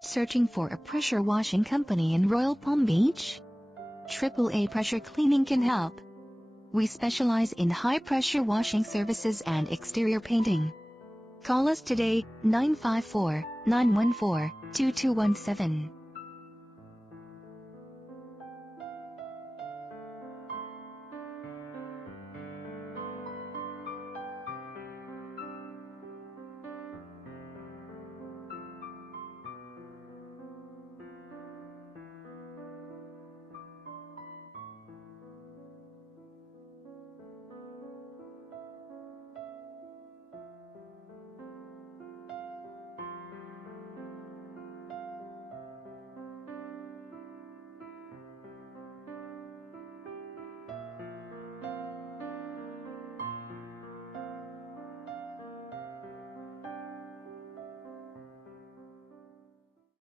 Searching for a pressure washing company in Royal Palm Beach? AAA Pressure Cleaning can help. We specialize in high-pressure washing services and exterior painting. Call us today, 954-914-2217.